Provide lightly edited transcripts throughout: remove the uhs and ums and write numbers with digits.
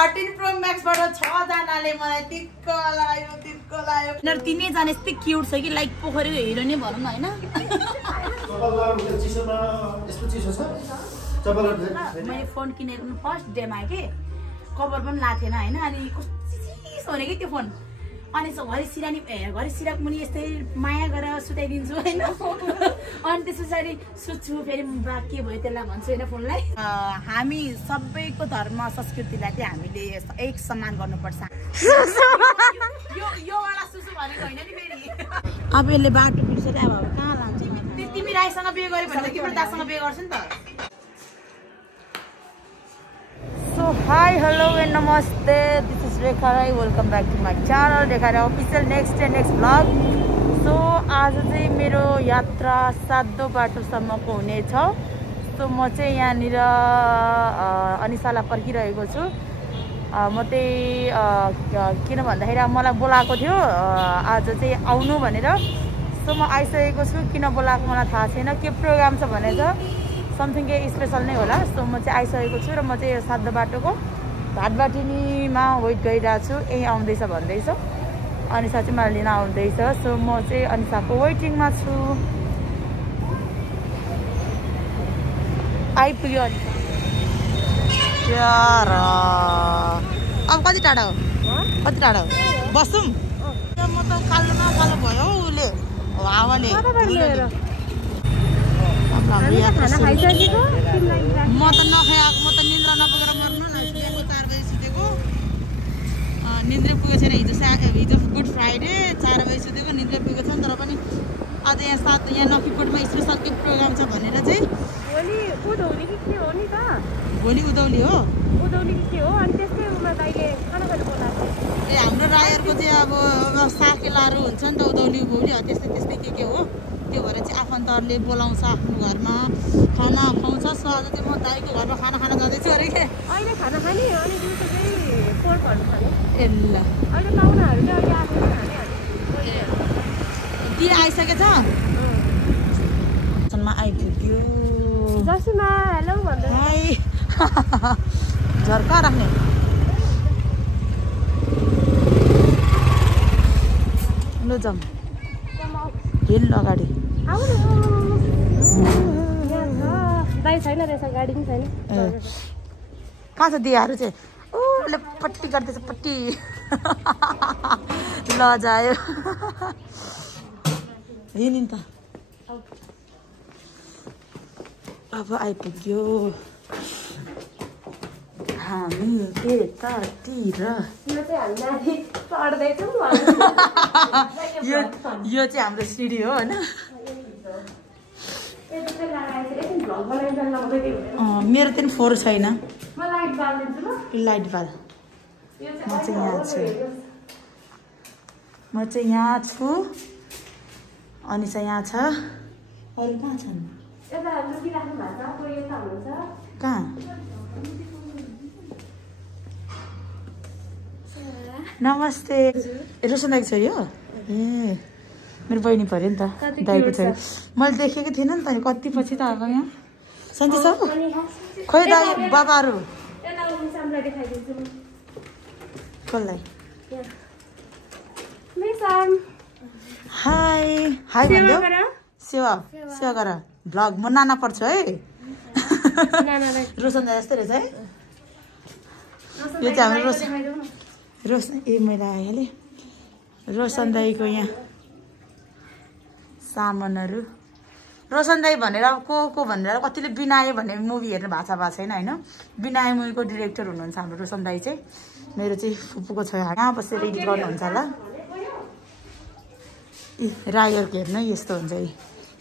13 Pro Max बाट 6 जनाले मलाई टिक्क लायो यिनीहरु तीनैजना यस्तै क्यूट छ कि लाइक पोखरीको हिरो नै भनौँ न हैन मैले फोन किनेको फर्स्ट डेमा के कभर पनि लाथेन हैन अनि कस्तो सोने के त्यो फोन अनि घरि सिराक मुनि यस्तै माया गरेर सुताइदिन्छु हैन अनि त्यसपछि सुत्छु फेरि के भयो त्यसलाई भन्छु हैन फोनलाई हामी सबैको धर्म संस्कृतिलाई चाहिँ हामीले एक सम्मान गर्नुपर्छ यो वाला सुसु भनेको हैन नि फेरि अब यसले बाटो बिर्सेर अब कहाँ लान्छ तिमी राईसँग बिहे गरे भने त तिम्रो दासँग बिहे गर्छ नि त So hi, hello and namaste. This is Rekha Rai. Welcome back to my channel. Rekha Rai official next vlog. So आज चाहिँ मेरो यात्रा सातो बाटोसम्मको हुनेछ. So म चाहिँ यहाँनिर अनिसालाई पर्खिरहेको छु. म चाहिँ किन भन्दाखेरि मलाई बोलाएको थियो आज चाहिँ आउनु भनेर. So म आइसकेको छु. किन बोलाएको मलाई थाहा छैन. के प्रोग्राम छ भनेर समथिङ के स्पेशल नै होला सो म चाहिँ आइसकेको छु र म चाहिँ सातो बाटोको घाटबाटिनीमा वेट गरिरहेको छु यही आउँदैछ भन्दैछ अनिसा चाहिँ मलाई लिन आउँदैछ सो म चाहिँ अनिसाको वेटिङमा छु आइपुग्यो अनिसा यार अब कति टाढा हो बसौँ म त कालो भयो उसले हावाले म त नखाएको म त निन्द्रा नपुगेर मर्नु न बिहाको 4 बजे सुतेको निन्द्रा पुगेको छैन हिजो गुड फ्राइडे 4 बजे सुतेको निन्द्रा पुगेको छ तर पनि आज यहाँ नखीकोटमा स्पेशल के प्रोग्राम छ भनेर चाहिँ भोलि उधौली हो अनि त्यसकै उमा दाइले खाना खानु बोलाएको ए हाम्रो राईहरुको चाहिँ अब साकेलाहरू हुन्छ नि त उधौली भोलि त्यस्तै के हो त्यो भएर चाहिँ आफन्तहरूले बोलाउँछ आफ्नो घरमा खाना खुवाउँछ सो आज चाहिँ म दाइको घरमा खाना खान जाँदैछु अरे के अहिले खाना खाने अनि दिउँसो चाहिँ पोर्कहरू खाने ए ल अहिले पाहुनाहरू चाहिँ अहिले आफै खाने दिए आइसकेछ सनमा आइपुग्यो जसमा हेलो भन्दै हाय झर्का राख्ने ल जाम हिल अगाडि छैन रहेछ गाडी पनि छैन कहाँ छ दियाहरू चाहिँ उसले पट्टी गर्दैछ पट्टी लजायो हिँड्नु त अब आइपुग्यो हामी यतातिर यो चाहिँ हाम्रो सिडी हो होइन मेरो चाहिँ 4 छैन लाइट बाल म चाहिँ यहाँ छु अनिसा यहाँ छ अरू कहाँ छन् कहाँ नमस्ते रोशन दाइको छोरी हो ए मेरो बहिनी पऱ्यो नि त दाइको छोरी मैले देखेको थिइनँ नि त कति पछि त अब यहाँ सन्चै छ खोइ दाइ बाबाहरू कसलाई हाई हाई भन्दै सेवा गर भ्लग म नाना पर्छु है रोशन दाइ जस्तै रहेछ है यो चाहिँ हाम्रो रोशन ए मैले आइहालेँ रोशन दाइको यहाँ सामानहरू रोशन दाइ भनेर को भनेर कतिले बिनायो भन्ने मुभी हेर्नु भएको छैन होइन बिनायो मुभीको डिरेक्टर हुनुहुन्छ हाम्रो रोशन दाइ चाहिँ मेरो चाहिँ फुपूको छ यहाँ बसेर एडिट गर्नुहुन्छ होला ए राईहरूको हेर्नु यस्तो हुन्छ है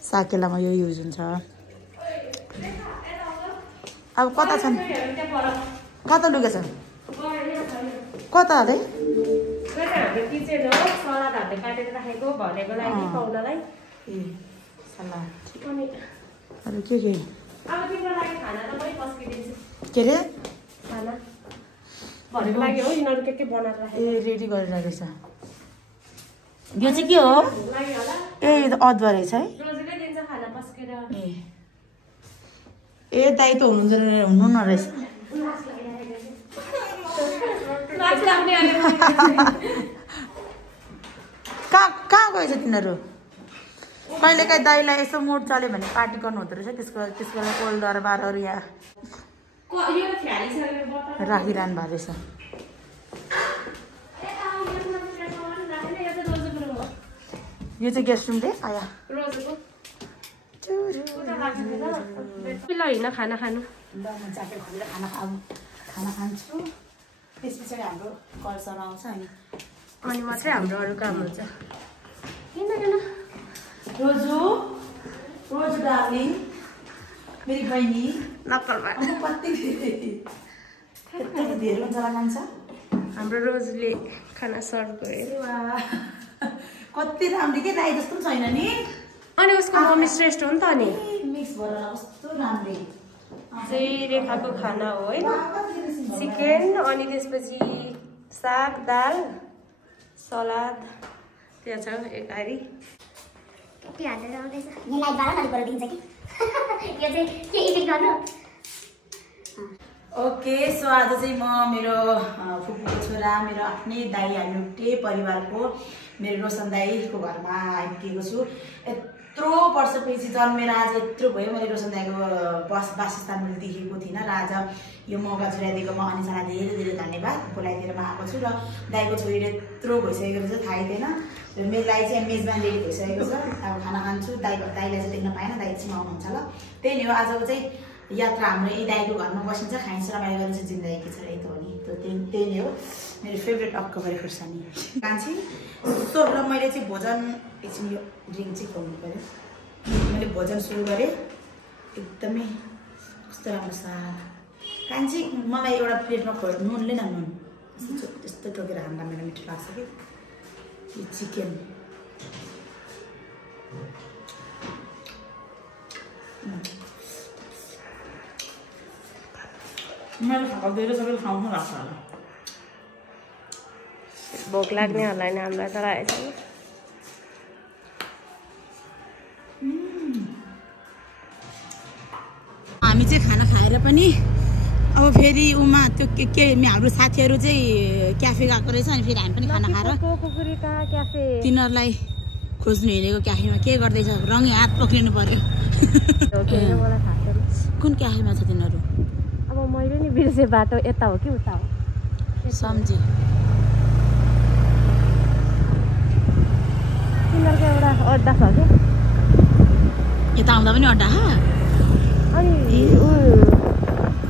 साकेलामा यो युज हुन्छ अब कता छन् कता लुगा छन् कता अरे अरू के अरे ए रेडी गरेर रहेछ यो चाहिँ के हो ए अदुवा रहेछ है ए दाइ त हुनु न रहेछ कहाँ गएछ तिनीहरू कहिलेकाहीँ दाइलाई यसो मुड चल्यो भने पार्टी गर्नु हुँदो रहेछ त्यसको लागि ओल्ड दरबारहरू यहाँ राखिरहनु भएको रहेछ यो चाहिँ गेस्ट रुम रे आया खाना खानु खाना खान्छु त्यस पछाडि हाम्रो कल्चर आउँछ अनि मात्रै हाम्रो अरू काम हुन्छ रोजु डार्लिङ मेरी बहिनी नक्कलबाट कति धेरै हुन्छ खान्छ हाम्रो रोजले खाना सर्भ गर्यो कति राम्रो के राई जस्तो पनि छैन नि अनि उसको मम्मी श्रेष्ठ हो नि त अनि मिक्स भएर कस्तो राम्रो चाहिँ रेखाको खाना हो है चिकन अनि त्यसपछि साग दाल सलाद त्यहाँ छ एक हारी ओके सो आज चाहिँ म मेरो फुपूको छोरा मेरो आफ्नै दाइ हामी एउटै परिवारको मेरो रोशन दाइको घरमा आइपुगेको छु यत्रो वर्षपछि जन्मेर आज यत्रो भयो मैले रोशन दाइको वासस्थान मैले देखेको थिइनँ र आज यो मौका जुराइदिएकोमा अनिसालाई धेरै धेरै धन्यवाद बोलाइदिएर म आएको छु र दाइको छोरी यत्रो भइसकेको रहेछ थाहै थिएन र मेरो दाइ चाहिँ मेजबान रेडी भइसकेको छ अब खाना खान्छु दाइलाई चाहिँ देख्न पाएन दाइ चाहिँ आउनुहुन्छ ल त्यही नै हो आजको चाहिँ यात्रा हाम्रो यही दाइको घरमा बसिन्छ खाइन्छ रमाइलो गरिन्छ जिन्दगी के छ र यही त हो नि त्यही नै हो मेरो फेभरेट अक्टोबर खुर्सानी कान्छी सो र मैले चाहिँ भोजन एकछिन यो ड्रिङ्क चाहिँ खुवाउनु पऱ्यो मैले भोजन सुरु गरेँ एकदमै कस्तो राम्रो साग कान्छी मलाई एउटा प्लेटमा नुनले न नुन त्यस्तो टोकेर हान्दा मेरो मिठो लाग्छ कि यो चिकन मैले खाएको धेरै सबैले खाउनु लाग्छ होला भोक लाग्ने होला नि हामीलाई त लागेको छैन हामी चाहिँ खाना खाएर पनि अब फेरि उमा त्यो के हाम्रो साथीहरू चाहिँ क्याफे गएको रहेछ अनि फेरि हामी पनि खाना खाएर तिनीहरूलाई खोज्नु हिँडेको क्याफेमा के गर्दैछ रङ्गी हात पक्रिनु पर्यो कुन क्याफेमा छ तिनीहरू अब मैले नि बिर्से बाटो यता हो कि उता हो सम्झे तिनीहरूको एउटा अड्डा छ क्या यता आउँदा पनि अड्डा अनि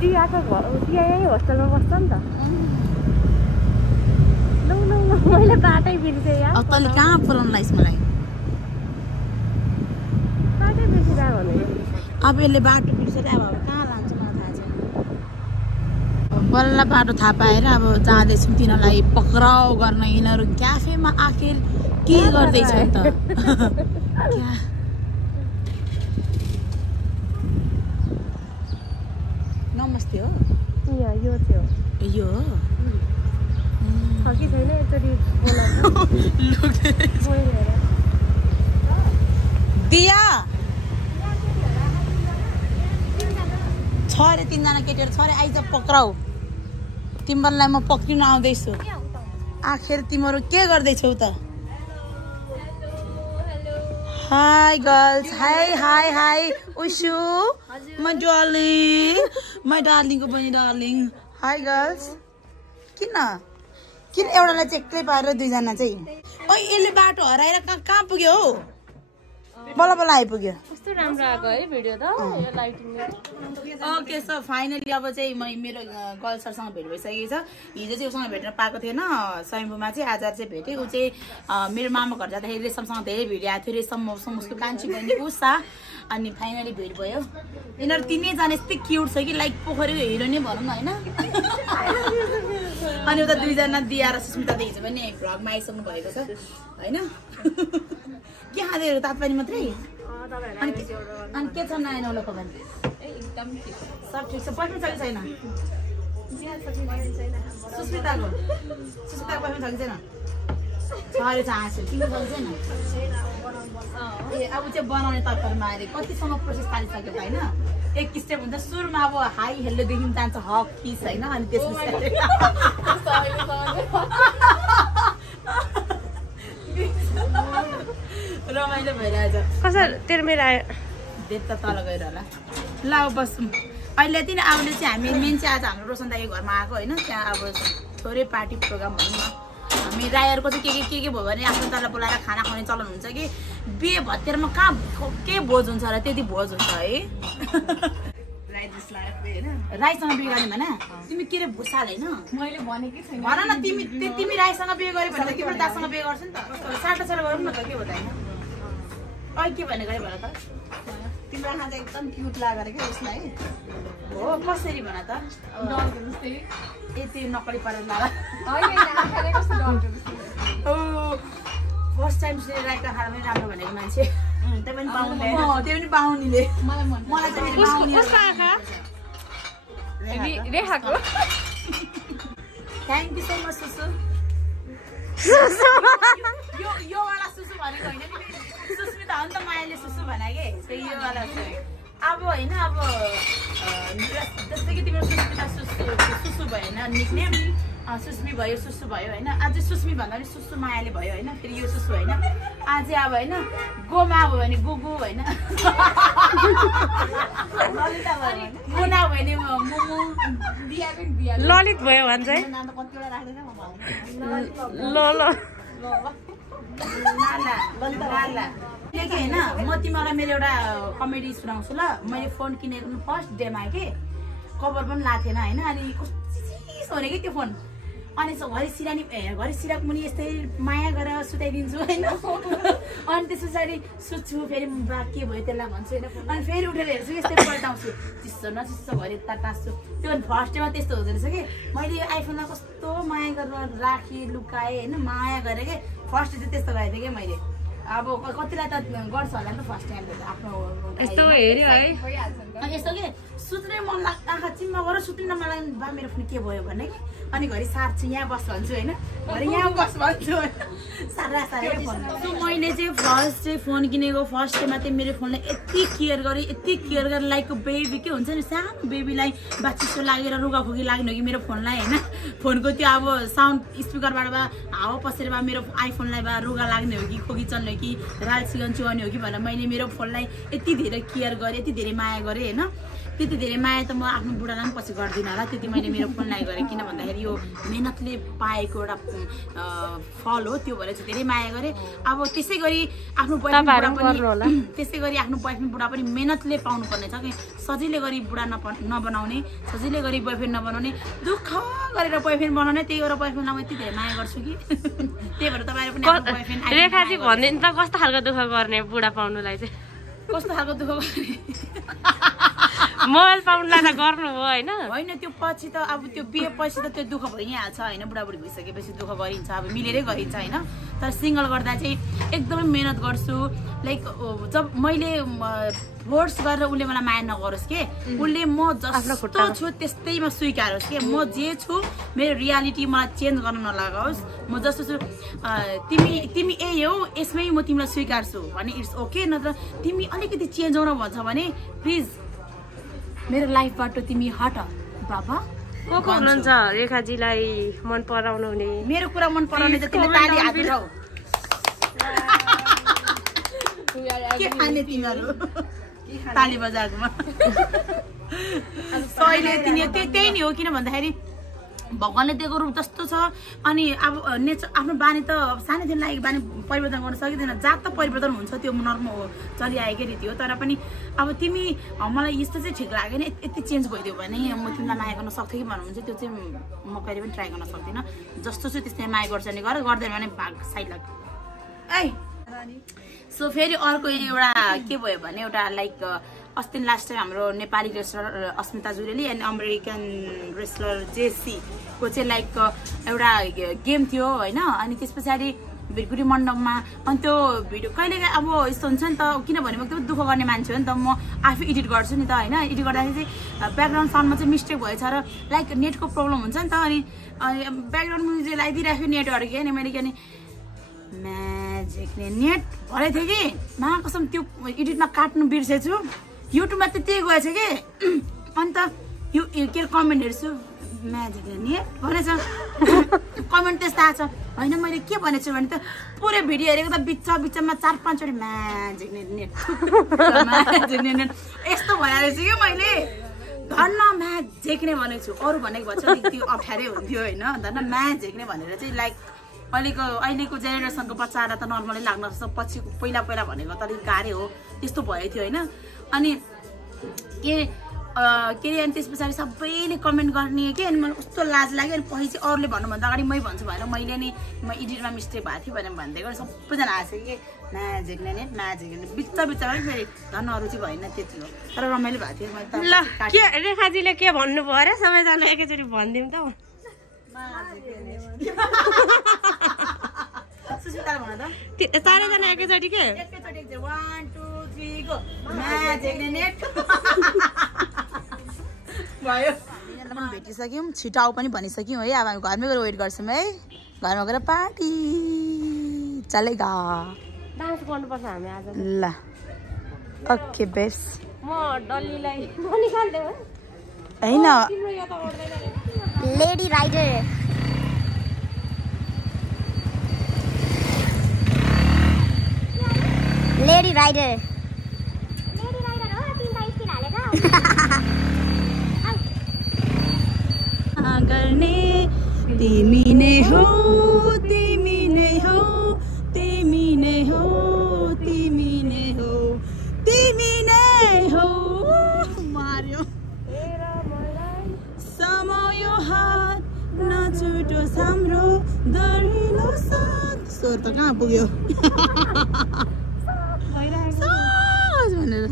दियाको घर दिया यही होस्टेलमा बस्छ नि त मैले बाटै बिर्सेँ यार अब तैँले कहाँ पुऱ्याउनु लाइस् मलाई बाटै बिर्सिरहेको भने अब यसले बाटो बिर्सेर अब कहाँ लान्छ मलाई थाहा छैन बल्ल बाटो थाहा पाएर अब जाँदैछौँ तिनीहरूलाई पक्राउ गर्न यिनीहरू क्याफेमा आखिर के गर्दैछ त नमस्ते हो यो थियो यो हो छ कि छैन एकचोटि दिया छ अरे तिनजना केटीहरू छ अरे आइज पक्राउ तिमीहरूलाई म पक्रिन आउँदैछु आखिर तिमीहरू के गर्दैछौ त hi girls hi hi hi उषु माई डार्लिङको पनि डार्लिङ हाई गर्ल्स किन एउटालाई चाहिँ एक्लै पाएर दुईजना चाहिँ यसले बाटो हराएर कहाँ पुग्यो हौ बल्ल बल्ल आइपुग्यो कस्तो राम्रो आएको है भिडियो त यो लाइटिङले ओके सो फाइनली अब चाहिँ मेरो गर्ल सरसँग भेट भइसकेको छ हिजो चाहिँ उसँग भेट्न पाएको थिएन स्वयम्भूमा चाहिँ आज चाहिँ भेटेँ ऊ चाहिँ मेरो मामा घर जाँदाखेरि रेशमसँग धेरै भिडियो आएको थियो रेशम मौसम उसको कान्छी बहिनी उषा अनि फाइनली भेट भयो यिनीहरू तिनैजना यस्तै क्युट छ कि लाइक पोखरीको हिरो नै भनौँ न होइन अनि उता दुईजना दिया र सुस्मिता त हिजो पनि भ्लगमा आइसक्नु भएको छ होइन के खाँदैहरू तातपानी मात्रै अनि के छ नयाँ नौलो खबर एकदम सब ठिक छ बस्नु छ कि छैन सुस्मिताको बस्नु छ कि छैन छ अरे हाँस्यो तिम्रो छ कि छैन अब चाहिँ बनाउने तर्फमा अहिले कतिसम्म प्रोसेस थालिसक्यो होइन एक स्टेप हुन्छ सुरुमा अब हाई हेल्लोदेखि जान्छ हक पिस होइन अनि त्यसपछि रमाइलो भइरहेछ कसरी तेरो मेरो आयो डेट त तल गएर होला ल अब बसौँ अहिले चाहिँ आउने चाहिँ हामी मेन चाहिँ आज हाम्रो रोशन दाइको घरमा आएको होइन त्यहाँ अब थोरै पार्टी प्रोग्राम भनौँ न हामी राईहरूको चाहिँ के भयो भने आफ्नो तल बोलाएर खाना खुवाउने चलन हुन्छ कि बिहे भत्तेरमा कहाँ के भोज हुन्छ र त्यति भोज हुन्छ है राईसँग बिहे गर्ने भन तिमी के अरे भुसाल होइन मैले भनेकै छैन भन न तिमी राईसँग बिहे गऱ्यो भने त तिम्रो दासँग बिहे गर्छ नि त साटो गरौँ न त के हो त होइन अहिले के भने गरे भन त तिम्रो आँखा चाहिँ एकदम क्युट लागेर क्या उसलाई हो कसरी भन त यति नक्कली परेर लाला फर्स्ट टाइम सुनेर राईको खाना पनि राम्रो भनेको मान्छे त्यो पनि पाउनेले मलाई चाहिँ रेखाको थ्याङ्क यू सो मच सुसु यो वाला सुसु भनेको होइन सुस्मिता हो नि त मायाले सुसु भने कि यो वाला अब होइन अब जस्तै कि तिम्रो सुस्मिता सुसु भयो होइन निक्नेम सुस्मी भयो सुसु भयो होइन अझै सुस्मी भन्दा पनि सुसु मायाले भयो होइन फेरि यो सुसु होइन अझै अब होइन गोमा भयो भने गुगु होइन मुना भयो भने मुमु ललित भयो भन्छ है होइन म तिमीलाई मेरो एउटा कमेडी सुनाउँछु ल मैले फोन किनेको फर्स्ट डेमा कि कभर पनि लाएको थिएन होइन अनि कस्तो हुने कि त्यो फोन अनि घरि सिराक मुनि यस्तै माया गरेर सुताइदिन्छु होइन अनि त्यस पछाडि सुत्छु फेरि के भयो त्यसलाई भन्छु होइन अनि फेरि उठेर हेर्छु यस्तै पल्टाउँछु चिसो नचिसो घरि टाँस्छु त्यो फर्स्ट डेमा त्यस्तो हुँदो रहेछ कि मैले यो आइफोनलाई कस्तो माया गरेर राखेँ लुकाएँ होइन माया गरेँ कि फर्स्ट चाहिँ त्यस्तो गरेको थिएँ कि मैले अब कतिलाई त गर्छ होला नि त फर्स्ट टाइम आफ्नो यस्तो हेऱ्यो है यस्तो कि सुत्नै मन लाग्छ आँखा चिम्मा गरेर सुत्नै नमलाग्ने बा मेरो फोन के भयो भने कि अनि घरि सार्छु यहाँ बस भन्छु होइन घरि यहाँ बस भन्छु सारा मैले चाहिँ फर्स्ट चाहिँ फोन किनेको फर्स्ट टाइममा चाहिँ मेरो फोनलाई यति केयर गरेँ लाइक बेबी के हुन्छ नि सानो बेबीलाई बाचिसो लागेर रुगाखोकी लाग्ने हो कि मेरो फोनलाई होइन फोनको त्यो अब साउन्ड स्पिकरबाट बा हावा पसेर बा मेरो आइफोनलाई बा रुगा लाग्ने हो कि खोकी चल्ने हो कि राल सिगन चुहाउने हो कि भनेर मैले मेरो फोनलाई यति धेरै केयर गरेँ यति धेरै माया गरेँ होइन त्यति धेरै माया त म आफ्नो बुढालाई पनि पछि गर्दिनँ होला त्यति मैले मेरो फोनलाई गरेँ किन भन्दाखेरि यो मेहनतले पाएको एउटा फल हो त्यो भएर चाहिँ धेरै माया गरेँ अब त्यसै गरी आफ्नो बोयफ्रेन्ड बुढा पनि मेहनतले पाउनुपर्ने छ कि सजिलै गरी बुढा नबनाउने सजिलै गरी बोयफ्रेन्ड नबनाउने दुःख गरेर बोयफ्रेन्ड बनाउने त्यही भएर बोयफ्रेन्डलाई म यति धेरै माया गर्छु कि त्यही भएर तपाईँहरू पनि बोयफ्रेन्ड रेखाजी भन्दिनु त कस्तो खालको दुःख गर्ने बुढा पाउनुलाई चाहिँ कस्तो खालको दुःख गर्ने मोबाइल पाउनुलाई त गर्नु हो होइन त्यो पछि त अब त्यो बिहे पछि त त्यो दुःख भइ नै हाल्छ होइन बुढाबुढी भइसकेपछि दुःख गरिन्छ अब मिलेरै गरिन्छ होइन तर सिङ्गल गर्दा चाहिँ एकदमै मेहनत गर्छु लाइक जब मैले फोर्स गरेर उसले मलाई माया नगरोस् के उसले म जस्तो छु त्यस्तैमा स्वीकारोस् के म जे छु मेरो रियालिटी मलाई चेन्ज गर्न नलागोस् म जस्तो छु तिमी यही हो यसमै म तिमीलाई स्वीकार्छु भने इट्स ओके नत्र तिमी अलिकति चेन्ज हुन भन्छ भने प्लिज मेरो लाइफबाट तिमी हट बाबा को हुनुहुन्छ रेखाजीलाई मन पराउनु हुने मेरो कुरा मन पराउने त तिमीले ताली हाल्छौ के खाने तिमीहरू ताली बजाएकोमा सहिले तिनी त्यही नि हो किन भन्दाखेरि भगवानले दिएको रूप जस्तो छ अनि अब नेचर आफ्नो बानी त सानैदेखि लागेको बानी परिवर्तन गर्न सकिँदैन जात त परिवर्तन हुन्छ त्यो नर्म हो चलिआएकै रीति हो तर पनि अब तिमी मलाई यस्तो चाहिँ ठिक लागेन यति चेन्ज भइदियो भने म तिमीलाई माया गर्न सक्थेँ कि भन्नुहुन्छ त्यो चाहिँ म कहिले पनि ट्राई गर्न सक्दिनँ जस्तो छु त्यस्तै माया गर्छ नि गर्दैन भने भाग साइड लाग है सो फेरि अर्को एउटा के भयो भने एउटा लाइक अस्ति लास्ट टाइम हाम्रो नेपाली रेस्लर अस्मिता जुरेली एन्ड अमेरिकन रेस्लर जेसी को चाहिँ लाइक एउटा गेम थियो होइन अनि त्यस पछाडि भिरकुरी मण्डपमा अनि त्यो भिडियो कहिलेकाहीँ अब यस्तो हुन्छ नि त किनभने म एकदमै दुःख गर्ने मान्छे हो नि त म आफै एडिट गर्छु नि त होइन एडिट गर्दाखेरि चाहिँ ब्याकग्राउन्ड साउन्डमा चाहिँ मिस्टेक भएछ र लाइक नेटको प्रब्लम हुन्छ नि त अनि ब्याकग्राउन्ड म्युजिक लगाइदिइराख्यो नेटहरू के अनि मैले के म्याजिकले नेट भरे थियो कि मा कसम त्यो एडिटमा काट्नु बिर्सेछु युट्युबमा त्यति गएछ कि अनि त यो के कमेन्ट हेर्छु म्याजिकले नेट भनेछ कमेन्ट त्यस्तो आएको छ होइन मैले के भनेछु भने त पुरै भिडियो हेरेको त बिचमा 4-5 चोटि म्याजिकले नेट म्याजिकले नेट यस्तो भइरहेछ कि मैले धन्न म्याजिक नै भनेको छु अरू भनेको भन्छ नि त्यो अप्ठ्यारै हुन्थ्यो होइन धन्न म्याजिक नै भनेर चाहिँ लाइक अहिलेको जेनेरेसनको बच्चाहरूलाई त नर्मलै लाग्न सक्छ पछि पहिला भनेको त अलिक गाह्रो हो त्यस्तो भयो थियो होइन अनि के अरे अनि त्यस पछाडि सबैले कमेन्ट गर्ने कि अनि मलाई कस्तो लाज लाग्यो अनि पछि चाहिँ अरूले भन्नुभन्दा अगाडि मै भन्छु भनेर मैले नि म एडिटमा मिस्टेक भएको थियो भनेर भनिदिएको सबैजना आएको कि म्याजिक नै म्याजिक नै बिचमा फेरि धन्न अरू चाहिँ भएन त्यति हो तर रमाइलो भएको थियो मैले ल के रेखाजीले के भन्नुभयो अरे सबैजना एकैचोटि भनिदिउँ त सुस्मिताले भन त चारैजना एकैचोटि के 1 2 3 गो म्याजिक नै नेट भयो पनि भेटिसक्यौँ छिटाउ पनि भनिसक्यौँ है अब हामी घरमै गएर वेट गर्छौँ है घरमा गएर पार्टी चलेगा डान्स गर्नुपर्छ हामी आज ल ओके बेस म डल्लीलाई निकाल्दै हो हैन लेडी राइडर लेडी राइडर हो तिनटा स्किल हालेर गर्ने तिमी नै हो तिमी नै हो तिमी नै हो तिमी नै हो तिमी नै हो मार्यो समायो हात नछुटोस् हाम्रो दरिलो साथ स्वर त कहाँ पुग्यो भनेर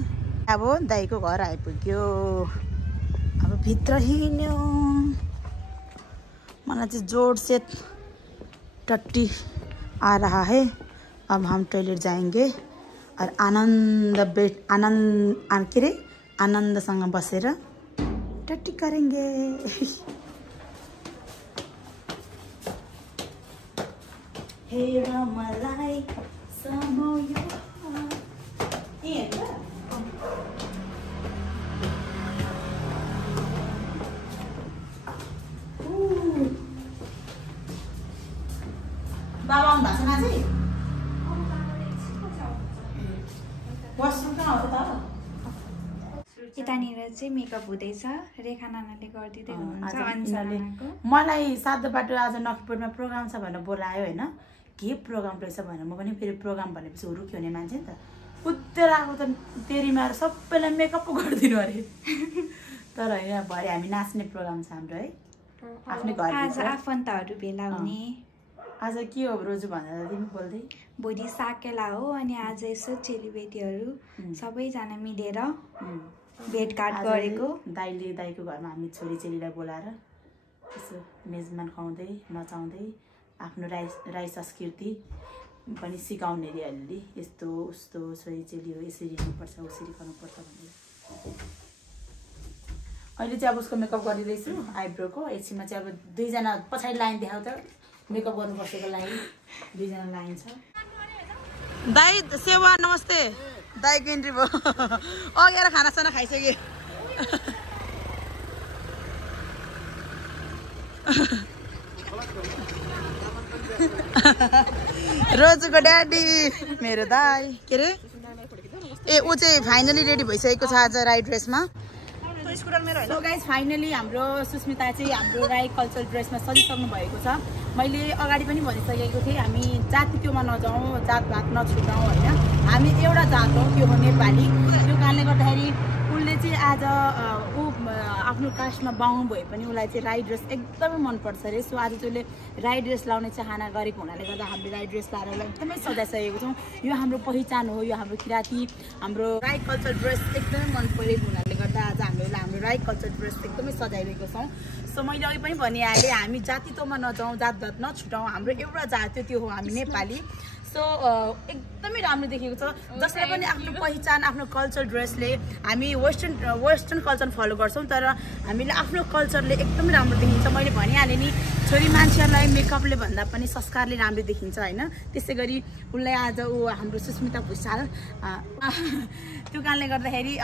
अब दाइको घर आइपुग्यो अब भित्र हिँड्यो मलाई चाहिँ जोड से टट्टी आ रहा है अब हम टॉयलेट जाएंगे और आनंदसँग बसेर टट्टी करेंगे हेर मलाई समायो बाबा आउँदा छ नाची वासरुम कहाँ हो त यतानिर चाहिँ मेकअप हुँदैछ रेखा नानाले गरिदिँदै हुनुहुन्छ अन्सानाको मलाई सातो बाटो आज नखपुरमा प्रोग्राम छ भनेर बोलायो होइन के प्रोग्राम रहेछ भनेर म पनि फेरि प्रोग्राम भनेपछि रुक्यो हुने मान्छे नि त उत्तेर आएको त तेरीमा सबैलाई मेकअप पो गरिदिनु अरे तर होइन भरे हामी नाच्ने प्रोग्राम छ हाम्रो है आफ्नै घर आज आफन्तहरू भेला हुने आज के हो रोजु भनेर तिमी बोल्दै भोलि साकेला हो अनि आज यसो चेलीबेटीहरू सबैजना मिलेर भेटघाट गरेको दाइको घरमा हामी छोरी चेलीलाई बोलाएर यसो मेजमान खुवाउँदै नचाउँदै आफ्नो राई संस्कृति पनि सिकाउने रे अलि यस्तो उस्तो छोरी चेली हो यसरी हिँड्नुपर्छ उसरी गर्नुपर्छ भनेर अहिले चाहिँ अब उसको मेकअप गरिरहेछु आइब्रोको एकछिनमा चाहिँ अब दुईजना पछाडि लाइन देखाउ त मेकअप गर्नुपर्छको लागि दुईजना लाइन छ दाइ सेवा नमस्ते दाइको इन्ट्री भयो अघि आएर खानासाना खाइसके रोजुको ड्याडी मेरो दाइ के अरे ए ऊ चाहिँ फाइनली रेडी भइसकेको छ आज राई ड्रेसमा सो गाइज फाइनली हाम्रो सुस्मिता चाहिँ हाम्रो राई कल्चरल ड्रेसमा सजिसक्नु भएको छ मैले अगाडि पनि भनिसकेको थिएँ हामी जाति त्योमा नजाउँ जातभात नछुटाउँ होइन हामी एउटा जात हौँ त्यो हो नेपाली त्यो कारणले गर्दाखेरि उसले चाहिँ आज ऊ आफ्नो कास्टमा बाहुन भए पनि उसलाई चाहिँ राई ड्रेस एकदमै मनपर्छ अरे सो आज चाहिँ उसले राई ड्रेस लाउने चाहना गरेको हुनाले गर्दा हामीले राई ड्रेस लाएर उसलाई एकदमै सजाइसकेको छौँ यो हाम्रो पहिचान हो यो हाम्रो किराँती हाम्रो राई कल्चर ड्रेस एकदमै मन परेको हुनाले गर्दा आज हामीले हाम्रो राई कल्चर ड्रेस एकदमै सजाइरहेको छौँ सो मैले अघि पनि भनिहालेँ हामी जाति तोमा नजाउँ जातभात नछुटाउँ हाम्रो एउटा जात त्यो हो हामी नेपाली सो एकदमै राम्रो देखेको छ जसले पनि आफ्नो पहिचान आफ्नो कल्चर ड्रेसले हामी वेस्टर्न कल्चर फलो गर्छौँ तर हामीले आफ्नो कल्चरले एकदमै राम्रो देखिन्छ मैले भनिहालेँ नि छोरी मान्छेहरूलाई मेकअपले भन्दा पनि संस्कारले राम्रो देखिन्छ होइन। त्यसै गरी उसलाई आज हाम्रो सुस्मिता भुषाल त्यो कारणले गर्दाखेरि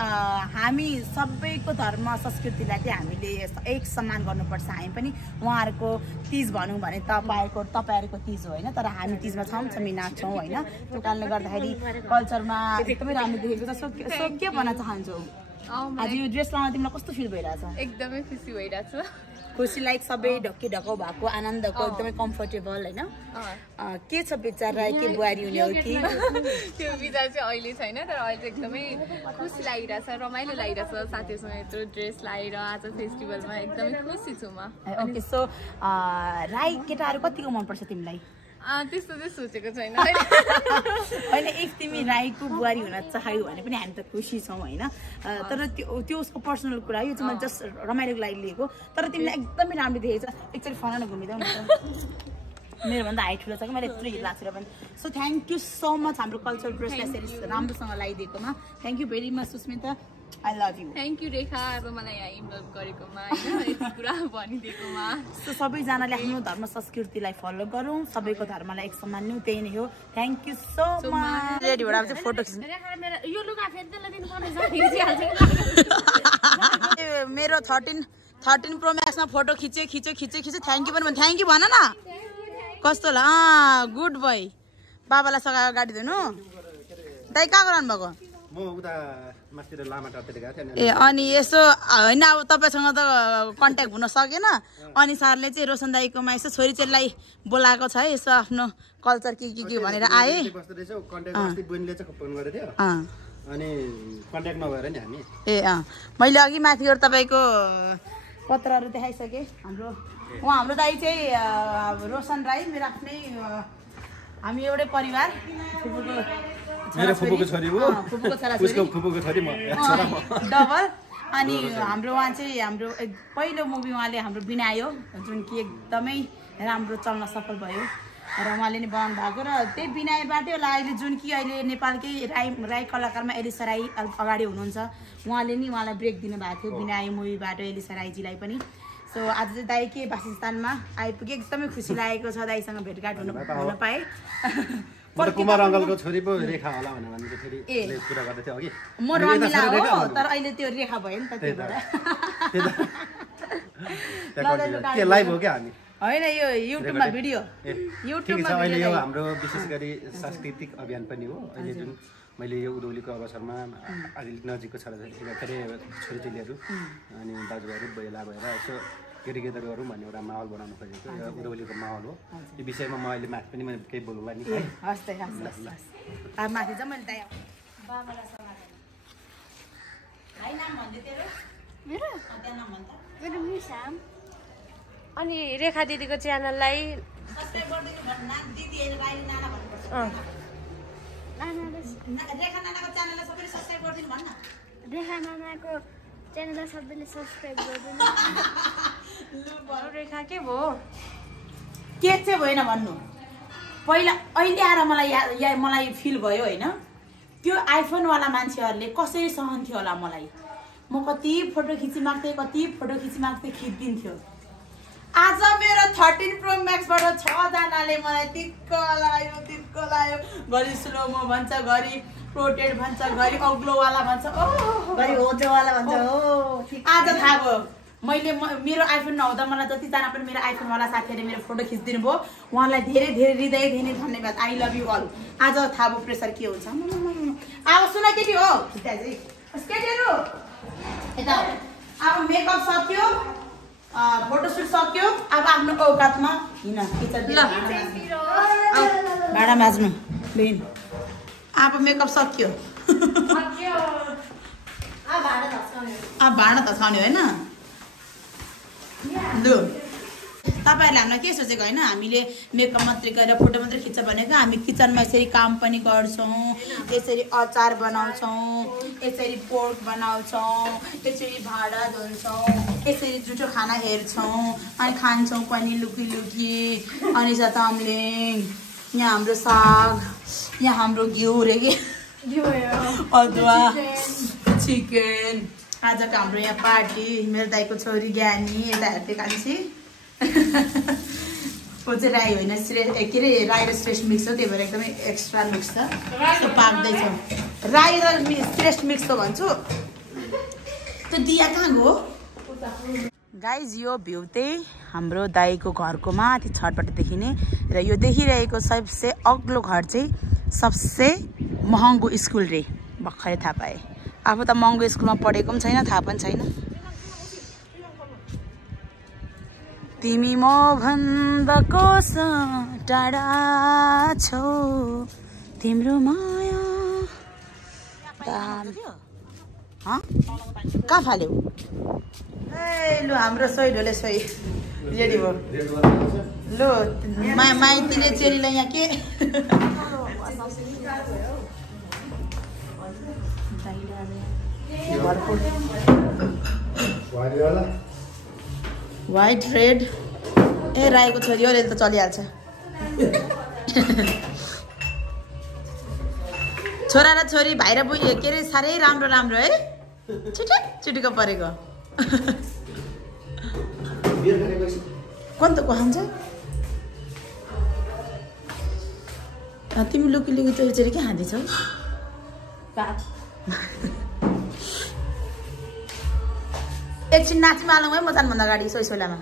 हामी सबैको धर्म संस्कृतिलाई चाहिँ हामीले एक सम्मान गर्नुपर्छ। हामी पनि उहाँहरूको तीज भनौँ भने तपाईँहरूको तीज हो होइन, तर हामी तीजमा छौँ नाच्छौँ होइन। त्यो कारणले गर्दाखेरि कल्चरमा एकदमै राम्रो देखेको छ। सो के भन्न चाहन्छौ आज यो ड्रेस लाउँदा तिमीलाई कस्तो फिल भइरहेछ? एकदमै खुसी भइरहेछ। खुसी लाइक सबै ढक्की भएको आनन्दको एकदमै कम्फर्टेबल होइन। के छ विचार के बुहारी हुने हो कि त्यो विचार चाहिँ अहिले छैन, तर अहिले चाहिँ एकदमै खुसी लागिरहेछ, रमाइलो लागिरहेछ साथीहरूसँग यत्रो ड्रेस लगाएर आज फेस्टिभलमा एकदमै खुसी छु म। ओके सो राई केटाहरू कतिको मनपर्छ तिमीलाई? त्यस्तो चाहिँ सोचेको छैन होइन। इफ तिमी राईको बुहारी हुन चाह्यौ भने पनि हामी त खुसी छौँ होइन, तर त्यो उसको पर्सनल कुरा, यो चाहिँ मैले जस्ट रमाइलोको लागि लिएको। तर तिमीलाई एकदमै राम्रो देखेको छ। एकचोटि फलाना घुमिदेऊ न, मेरोभन्दा हाइट ठुलो छ कि मैले यत्रो हिट लाग्छ र पनि। So thank you so much हाम्रो कल्चरल ड्रेसलाई यसरी राम्रोसँग लगाइदिएकोमा। Thank you very much Sushmita, I love you. Thank you Rekha, अब मलाई यहाँ इन्भल्भ गरेकोमा होइन, यति कुरा भनिदिएकोमा। सो सबैजनाले आफ्नो धर्म संस्कृतिलाई फलो गरौँ, सबैको धर्मलाई एक समान नै त्यही नै हो। Thank you so much. Ready भएर चाहिँ फोटो खिच्नु। मेरो 13 प्रो म्याक्समा फोटो खिच्यो। थ्याङ्क यू पनि थ्याङ्क यू भन न, कस्तो ल? Good boy. बाबालाई सघाएको गाडी धुनु। दाइ कहाँ गराउनु भएको? ए अनि यसो होइन, अब तपाईँसँग त कन्ट्याक्ट हुन सकेन, अनि सरले चाहिँ रोशन दाईकोमा यसो छोरी चेलीलाई बोलाएको छ है, यसो आफ्नो कल्चर के भनेर आए। ए मैले अघि माथिबाट तपाईँको पत्रहरू देखाइसकेँ। हाम्रो दाई चाहिँ रोशन राई, मेरो आफ्नै, हामी एउटै परिवार, फुपूको छोरी हो, फुपूको छोरी म डबल। अनि हाम्रो उहाँ चाहिँ हाम्रो पहिलो मुभी उहाँले हाम्रो बिनायो, जुन कि एकदमै राम्रो चल्न सफल भयो र उहाँले नै बनाउनु भएको। र त्यही बिनायबाटै होला अहिले जुन कि अहिले नेपालकै राई कलाकारमा एलिसा राई अगाडि हुनुहुन्छ, उहाँलाई ब्रेक दिनुभएको थियो बिनाय मुभीबाट एलिसा राईजीलाई पनि। सो आज चाहिँ दाई के वासस्थानमा आइपुगे, एकदमै खुसी लागेको छ दाईसँग भेटघाट हुन पाएँ। कुमार अङ्कलको छोरी पो रेखा होला भनेर फेरि कुरा गर्दै थियो अघि। म रमिला हो, तर अहिले त्यो रेखा भयो नि त, त्यही भएर। के लाइभ हो क्या हामी? होइन, यो युट्युबमा भिडियो। ठिक छ, अहिले यो हाम्रो विशेष गरी सांस्कृतिक अभियान पनि हो। अहिले जुन मैले यो उधौलीको अवसरमा अलिक नजिकको छोरीचेलीहरू अनि दाजुभाइहरू भेला भएर यसो गेट टुगेदर गरौँ भन्ने एउटा माहौल बनाउनु खोजेको, यो उधौलीको माहौल हो। यो विषयमा म अहिले माथि पनि मैले केही बोल्नुला नि है। हस् माथि चाहिँ मैले दाइ बाबालाई समातेँ। भाइ नाम भन्दै तेरो? मेरो नाम भन्छ मेरो मिसाम। अनि रेखा दिदीको च्यानललाई सब्स्क्राइब गरिदिनु भन्न। दिदी राई नाना भन्नुपर्छ। रेखा नानाको च्यानललाई सबैले सब्स्क्राइब गरिदिनु भन्न। रेखा नानाको च्यानललाई सबैले सब्स्क्राइब गरिदिनु। रेखा के भयो? के चाहिँ भएन भन्नु। पहिला अहिले आएर मलाई फिल भयो होइन, त्यो आइफोनवाला मान्छेहरूले कसरी सहन्थ्यो होला मलाई। म कति फोटो खिचिमाग्थेँ खिचिदिन्थ्यो। आज मेरो 13 प्रो म्याक्सबाट 6 जनाले मलाई टिक्क लायो। घरि स्लोमो भन्छ, घरि प्रोटेड भन्छ, घरि अग्लोवाला भन्छ, घरि होचोवाला भन्छ। आज थाहा भयो मेरो आइफोन नहुँदा मलाई जतिजना पनि मेरो आइफोनवाला साथीहरूले मेरो फोटो खिचिदिनु भयो, उहाँलाई धेरै हृदय धन्यवाद। I love you all. आज थाहा भयो प्रेसर के हुन्छ। अब सुन केटी हो केटीहरू, यता अब मेकअप सक्यो, फोटोसुट सक्यो, अब आफ्नो औकातमा हिँड किचन भाँडा माझ्नु लिन। अब मेकअप सक्यो, अब भाँडा तछाउने होइन। लु तपाईँहरूले हामीलाई के सोचेको होइन, हामीले मेकअप मात्रै गरेर फोटो मात्रै खिच्छ भनेको, हामी किचनमा यसरी काम पनि गर्छौँ, यसरी अचार बनाउँछौँ, यसरी पोर्क बनाउँछौँ, यसरी भाँडा धुन्छौँ, यसरी जुठो खाना हेर्छौँ अनि खान्छौँ पनि लुकी। अनि छ तम्लिङ, यहाँ हाम्रो साग, यहाँ हाम्रो घिउ रे के अदुवा, चिकन। आजको हाम्रो यहाँ पार्टी, मेरो दाइको छोरी ज्ञानी, यता हेर्दै कान्छी चाहिँ राई होइन के अरे राई र श्रेष्ठ मिक्स हो त्यही भएर एकदमै एक्स्ट्रा मिक्स छ पाक्दैछ राई र श्रेष्ठ मिक्स त भन्छु त्यो दिया कहाँ गयो गाइज यो भ्यू चाहिँ हाम्रो दाईको घरको माथि छतबाट देखिने र यो देखिरहेको सबसे अग्लो घर चाहिँ सबसे महँगो स्कुल रे भर्खरै थाहा पाएँ आफू त महँगो स्कुलमा पढेको पनि छैन थाहा पनि छैन तिमी म भन्दा कोसा टाढा छौ तिम्रो माया कहाँ फाल्यो ए लु हाम्रो सोही ढोले सोही रेडी भयो लु माइतीले चेलीलाई यहाँ के व्हाइट रेड ए राईको छोरी हो त चलिहाल्छ छोरा र छोरी भाइ र बुढी के अरे साह्रै राम्रो राम्रो है चुटिको परेको कोन त को खान्छ तिमी लुकी लुकी चोरी चोरी के खाँदैछौ एकछिन नाच्नु हालौँ है म जानुभन्दा अगाडि सोइसोलामा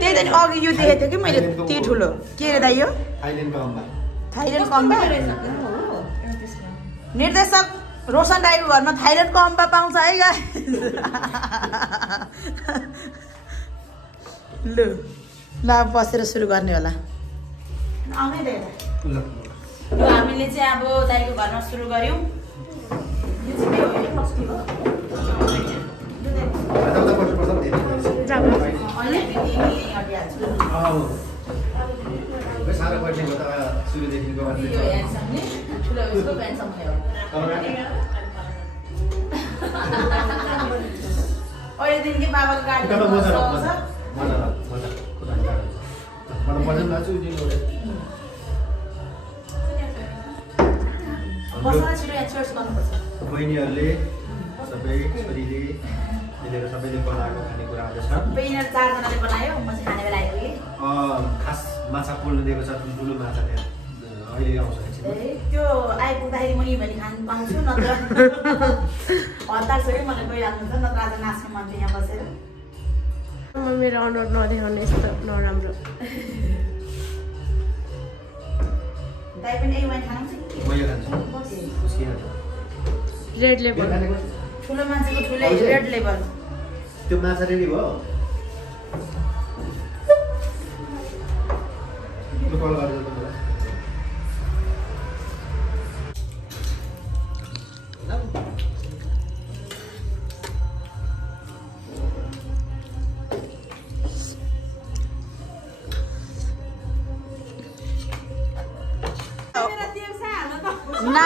त्यही त नि अघि यो देखेको थिएँ कि मैले त्यही ठुलो के अरे दाइ यो थाइल्यान्डको अम्बा निर्देशक रोशन राईको घरमा थाइल्यान्डको अम्बा पाउँछ है गाइस लु ल बसेर सुरु गर्ने होला हामीले चाहिँ अब दाइको घरमा सुरु गर्यौँ अहिलेदेखि बाबाको गाडी बहिनीहरूले सबै छोरीले मिलेर सबैले बनाएको खानेकुराहरू छ चारजनाले बनायो म चाहिँ खाने बेला आइपुगेँ खास माछा पोल्नु दिएको छ ठुल्ठुलो माछा त्यहाँ अहिले आउँछ त्यो आइपुग्दाखेरि म भने खानु पाउँछु नत्र हतार छ कि मलाई गइरहेको हुन्छ नत्र आज नाच्नु मन थियो यहाँ बसेर मेरो अनुहार नदेखाउने यस्तो नराम्रो दाइ पनि यही वाइन खानुहुन्छ रेड लेबल ठुलो मान्छेको ठुलै रेड लेबल त्यो माछा रेडी भयो कल गरेर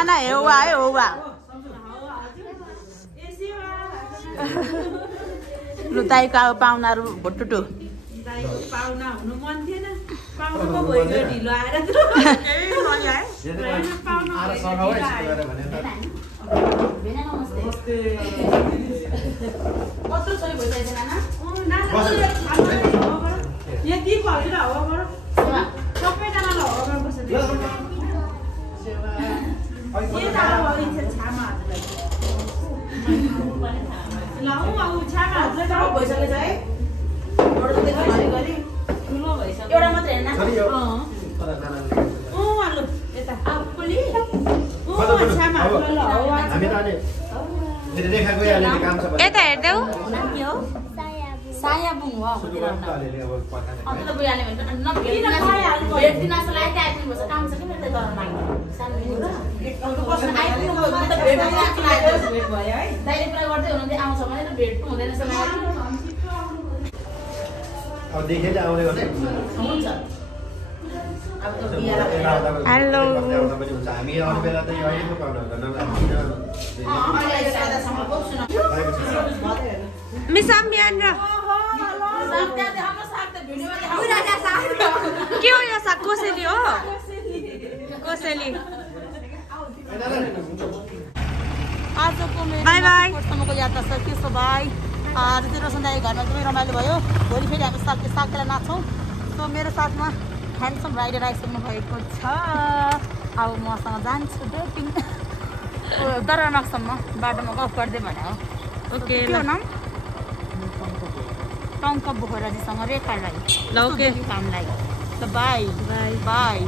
ना हेवा है हेवा लु दाइको अब पाहुनाहरू भुटुटु पाहुना हुनु मन थिएन पाहुनाको भइगयो ढिलो आएर कत्रो छोरी भइसकेछ नाना यति भएर हावाबाट सबैजनालाई हावाबाट बसेर छामा भइसकेछ है एउटा मात्रै हेर्न यता हेर्देऊ सायाबुङ हो बुझाल्यो भने भेट्दिन जस्तो लाग्यो त्यहाँ आइपुग्नुपर्छ काम छ कि मेरो त दाइले कुरा गर्दै हुनुहुन्थ्यो आउँछ भने त भेट्नु हुँदैन जस्तो लाग्यो हुन्छ हेलो हामी आउने बेला त यो अहिलेको मिस अम्बियान के हो यो साग कोसेली हो कोसेली आजको मेरो Bye bye. कोटसम्मको यात्रा सकियो। So by. आज चाहिँ रोशन दाई घरमा एकदमै रमाइलो भयो। भोलि फेरि हामी साकेला नाच्छौँ। सो मेरो साथमा ह्यान्डसम राइडर आइसक्नु भएको छ। अब मसँग जान्छु डेटिङ दरनासम्म बाटोमा गफ गर्दै भने हो। ओके के हो नाम? टङ्क बोहराजीसँग रेखा राई। ल ओके कामलाई। By by by.